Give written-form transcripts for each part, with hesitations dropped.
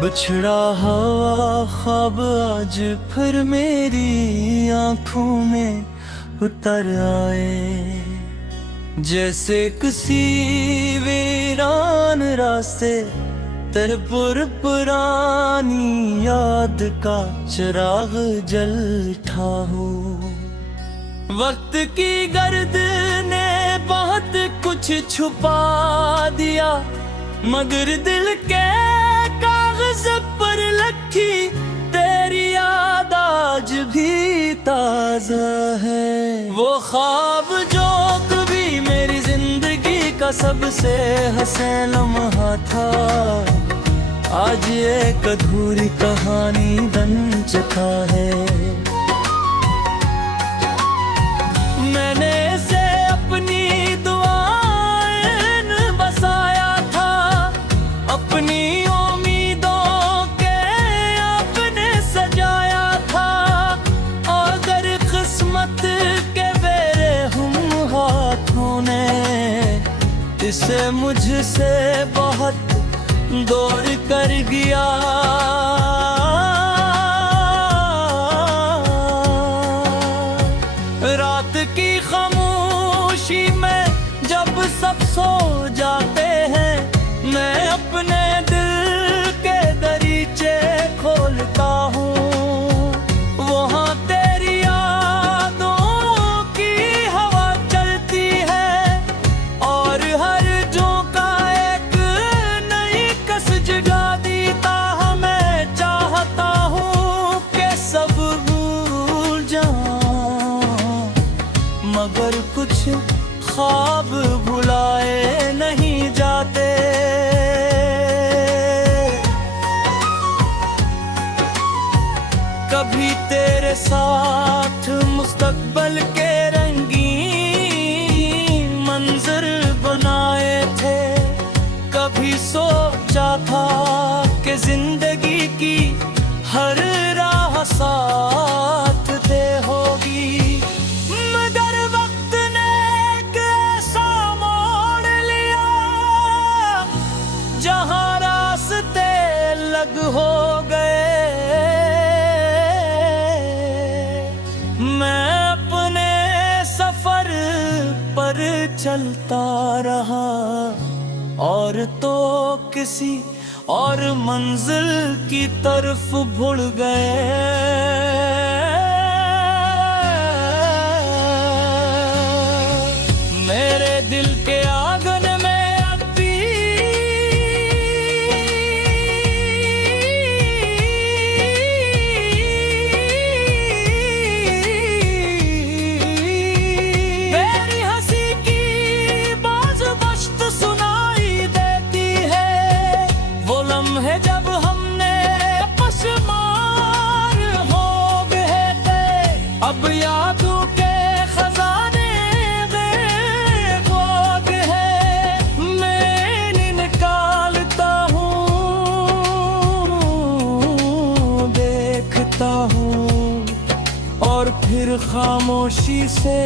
बिछड़ा हवा ख्वाब आज फिर मेरी आंखों में उतर आए, जैसे किसी वीरान रास्ते तेरे पुरानी याद का चिराग जल उठा हो। वक्त की गर्द ने बहुत कुछ छुपा दिया, मगर दिल के कागज पर लिखी तेरी याद आज भी ताजा है। वो ख्वाब जो कभी मेरी जिंदगी का सबसे हसीन लम्हा था, आज एक अधूरी कहानी बन चुका है। मैंने इसे अपनी दुआएं बसाया था, अपनी उम्मीदों के आपने सजाया था। अगर किस्मत के मेरे हम हाथों ने इसे मुझसे बहुत दूर कर गया, रात की खामोशी में जब सब सो जाते हैं, मैं अपने दिल के दरीचे खोलता हूँ। वहाँ तेरी यादों की हवा चलती है और हर झोंका एक नई कस जगा देता है। मैं चाहता हूँ कि सब भूल जाऊं, मगर कुछ ख्वाब भुलाए नहीं जाते। कभी तेरे साथ मुस्तकबिल के रंगीन मंजर बनाए थे, कभी सोचा था कि जिंदगी की हर राह साथ दे होगी, मगर वक्त ने एक ऐसा मोड़ लिया जहां रास्ते अलग हो गए। मैं अपने सफर पर चलता रहा और तो किसी और मंजिल की तरफ मुड़ गए। मेरे दिल के आंगन में अब भी तेरी हंसी की बाज बश्त सुनाई देती है। वो लम्हे जब हमने पशमार हो गए थे, अब यादों के खजाने बेगोग है। मैं निकालता हूँ, देखता हूँ और फिर खामोशी से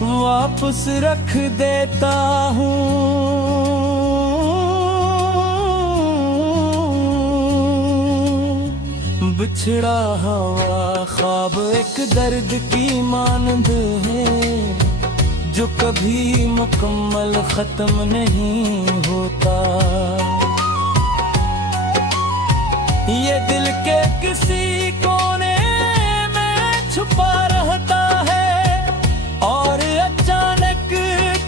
वापस रख देता हूँ। बिछड़ा हवा ख्वाब एक दर्द की मानंद है, जो कभी मुकम्मल खत्म नहीं होता। ये दिल के किसी कोने में छुपा रहता है और अचानक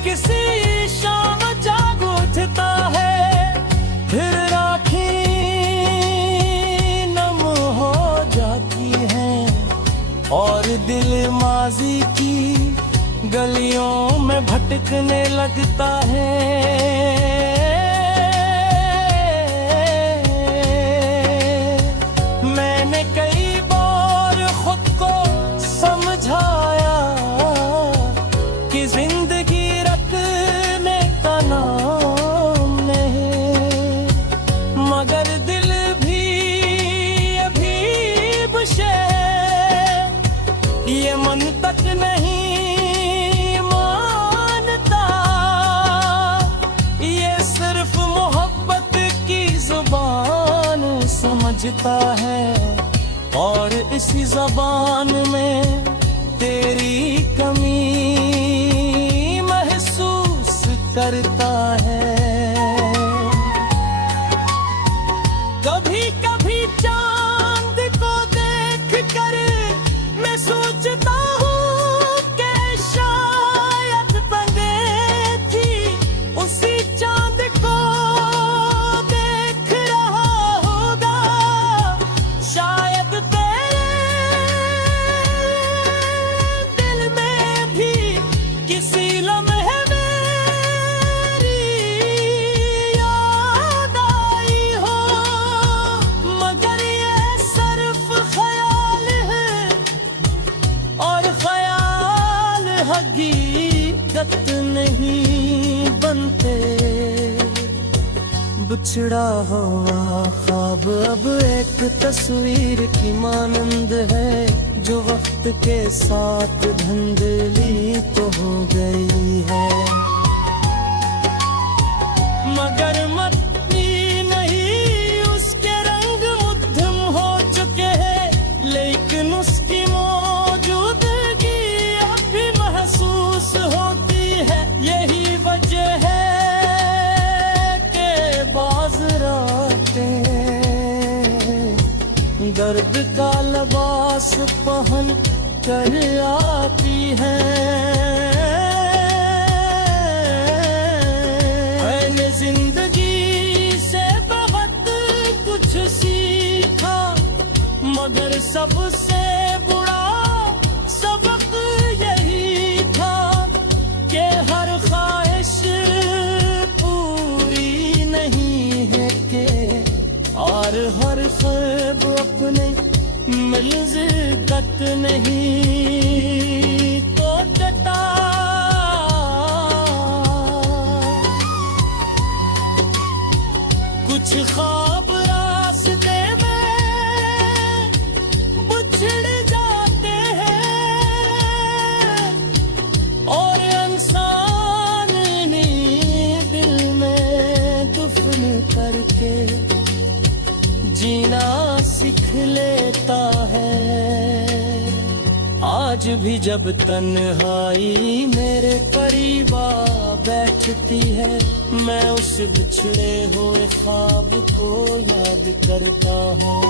किसी शाम जाग उठता है। फिर राखी नम हो जाती है और दिल माजी की गलियों में भटकने लगता है। मैंने कई बार खुद को समझाया कि जिंदगी रखने का नाम नहीं, मगर दिल भी अभी बुशे ये मन तक नहीं मानता। ये सिर्फ मोहब्बत की जुबान समझता है और इसी ज़बान में तेरी कमी महसूस करता है। कभी कभी चांद को देख कर मैं सोचता हूँ कि शायद बंदे थी उसी चांद को देख रहा होगा, शायद तेरे दिल में भी किसी लम्हे मेरी याद आई हो, मगर ये सिर्फ ख्याल है और ख्याल हकीकत नहीं बनते। बिछड़ा हुआ ख्वाब अब एक तस्वीर की मानंद है, जो वक्त के साथ धुंधली तो हो गई है, मगर मट्टी नहीं उसके रंग मुद्दम हो चुके हैं, लेकिन उसकी मौजूदगी अब भी महसूस होती है। यही वजह है कि बाज़ रातें दर्द का लिबास पहन कर आती हैं। मैंने जिंदगी से बहुत कुछ सीखा, मगर सबसे बुरा सबक यही था कि हर ख्वाहिश पूरी नहीं है के, और हर ख्वाब अपने मंज़िल तक नहीं पहुंचता। कुछ ख्वाब रास्ते में बिछड़ जाते हैं और इंसान इन्हीं दिल में दफन करके जीना सीख लेता है। आज भी जब तन्हाई मेरे करीब आ बैठती है, मैं उस बिछड़े हुए ख्वाब को याद करता हूँ।